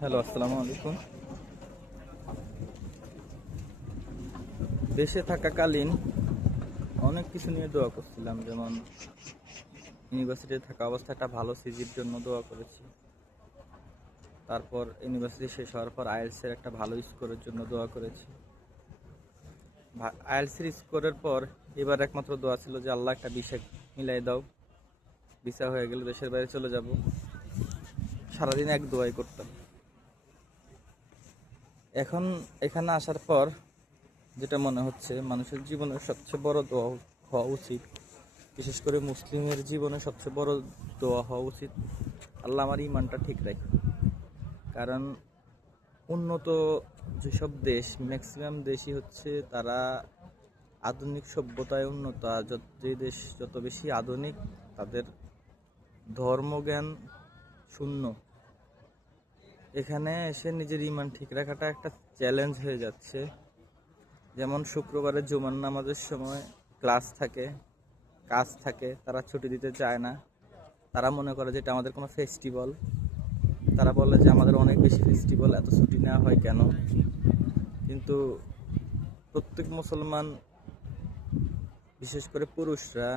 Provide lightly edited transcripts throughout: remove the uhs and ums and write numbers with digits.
Hello, আসসালামু আলাইকুম। দেশে থাকাকালীন অনেক কিছু নিয়ে দোয়া করছিলাম, যেমন ইউনিভার্সিটিতে থাকা অবস্থায় একটা ভালো সিজির জন্য দোয়া করেছি। তারপর ইউনিভার্সিটি শেষ হওয়ার পর আইএলসের একটা ভালো স্কোরের জন্য দোয়া করেছি। আইএলসির স্কোরের পর এবার একমাত্র দোয়া ছিল যে আল্লাহ একটা ভিসা মিলাই দাও, ভিসা হয়ে গেলে দেশের বাইরে চলে যাব। সারাদিন এক দোয়াই করতাম। এখন এখানে আসার পর যেটা মনে হচ্ছে, মানুষের জীবনের সবচেয়ে বড় দোয়া হওয়া উচিত, বিশেষ করে মুসলিমের জীবনে সবচেয়ে বড় দোয়া হওয়া উচিত, আল্লাহ আমার ইমানটা ঠিক রাখে। কারণ উন্নত যেসব দেশ, ম্যাক্সিমাম দেশই হচ্ছে তারা আধুনিক সভ্যতায় উন্নত। আর যে দেশ যত বেশি আধুনিক, তাদের ধর্মজ্ঞান শূন্য। এখানে এসে নিজের ইমান ঠিক রাখাটা একটা চ্যালেঞ্জ হয়ে যাচ্ছে। যেমন শুক্রবারে জুমার নামাজের সময় ক্লাস থাকে, কাজ থাকে, তারা ছুটি দিতে চায় না। তারা মনে করে যে এটা আমাদের কোনো ফেস্টিভ্যাল। তারা বলে যে আমাদের অনেক বেশি ফেস্টিভ্যাল, এত ছুটি নেওয়া হয় কেন? কিন্তু প্রত্যেক মুসলমান, বিশেষ করে পুরুষরা,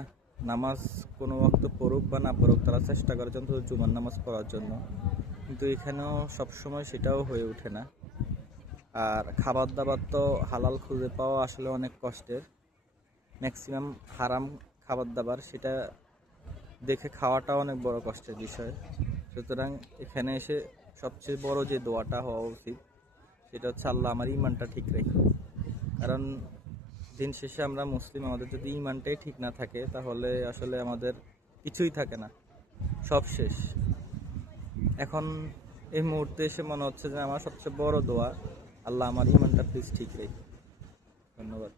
নামাজ কোনো ওয়াক্ত পড়ুক বা না পড়ুক, তারা চেষ্টা করে অন্তত জুমার নামাজ পড়ার জন্য। কিন্তু এখানেও সবসময় সেটাও হয়ে ওঠে না। আর খাবার দাবার তো হালাল খুঁজে পাওয়া আসলে অনেক কষ্টের। ম্যাক্সিমাম হারাম খাবার দাবার, সেটা দেখে খাওয়াটা অনেক বড় কষ্টের বিষয়। সুতরাং এখানে এসে সবচেয়ে বড় যে দোয়াটা হওয়া উচিত, সেটা হচ্ছে আল্লাহ আমার ইমানটা ঠিক রেখো। কারণ দিন শেষে আমরা মুসলিম, আমাদের যদি ইমানটাই ঠিক না থাকে তাহলে আসলে আমাদের কিছুই থাকে না, সব শেষ। এখন এই মুহূর্তে এসে মনে হচ্ছে যে আমার সবচেয়ে বড় দোয়া, আল্লাহ আমার ইমানটা প্লিজ ঠিক রেখো। ধন্যবাদ।